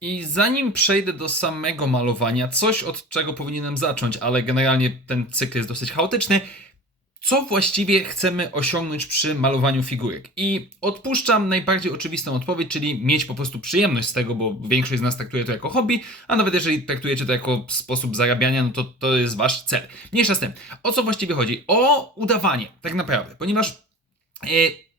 I zanim przejdę do samego malowania, coś od czego powinienem zacząć, ale generalnie ten cykl jest dosyć chaotyczny, co właściwie chcemy osiągnąć przy malowaniu figurek. I odpuszczam najbardziej oczywistą odpowiedź, czyli mieć po prostu przyjemność z tego, bo większość z nas traktuje to jako hobby, a nawet jeżeli traktujecie to jako sposób zarabiania, no to to jest wasz cel. Mniejsza z tym. O co właściwie chodzi? O udawanie, tak naprawdę, ponieważ e,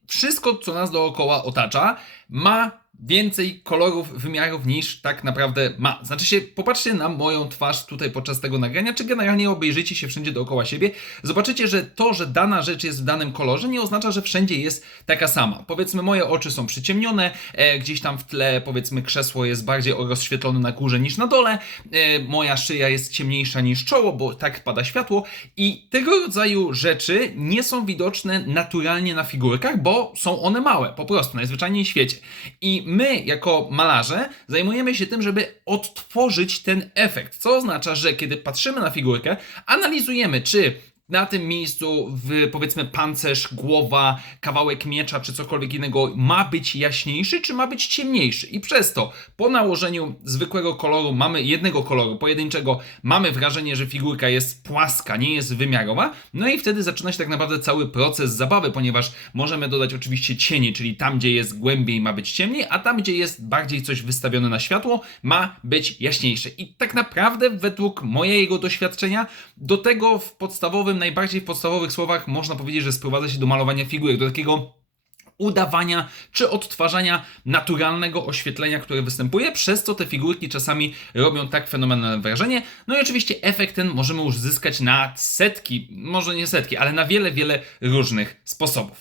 wszystko, co nas dookoła otacza, ma więcej kolorów, wymiarów niż tak naprawdę ma. Znaczy się, popatrzcie na moją twarz tutaj podczas tego nagrania, czy generalnie obejrzycie się wszędzie dookoła siebie, zobaczycie, że to, że dana rzecz jest w danym kolorze, nie oznacza, że wszędzie jest taka sama. Powiedzmy, moje oczy są przyciemnione, e, gdzieś tam w tle, powiedzmy, krzesło jest bardziej rozświetlone na górze niż na dole, e, moja szyja jest ciemniejsza niż czoło, bo tak pada światło i tego rodzaju rzeczy nie są widoczne naturalnie na figurkach, bo są one małe, po prostu, najzwyczajniej w świecie. I my, jako malarze, zajmujemy się tym, żeby odtworzyć ten efekt, co oznacza, że kiedy patrzymy na figurkę, analizujemy, czy na tym miejscu, w, powiedzmy, pancerz, głowa, kawałek miecza czy cokolwiek innego ma być jaśniejszy, czy ma być ciemniejszy. I przez to, po nałożeniu zwykłego koloru, mamy jednego koloru pojedynczego, mamy wrażenie, że figurka jest płaska, nie jest wymiarowa. No i wtedy zaczyna się tak naprawdę cały proces zabawy, ponieważ możemy dodać oczywiście cienie, czyli tam, gdzie jest głębiej, ma być ciemniej, a tam, gdzie jest bardziej coś wystawione na światło, ma być jaśniejsze. I tak naprawdę, według mojego doświadczenia, do tego w podstawowym, najbardziej w podstawowych słowach można powiedzieć, że sprowadza się do malowania figurek, do takiego udawania czy odtwarzania naturalnego oświetlenia, które występuje, przez co te figurki czasami robią tak fenomenalne wrażenie. No i oczywiście efekt ten możemy uzyskać na setki, może nie setki, ale na wiele, wiele różnych sposobów.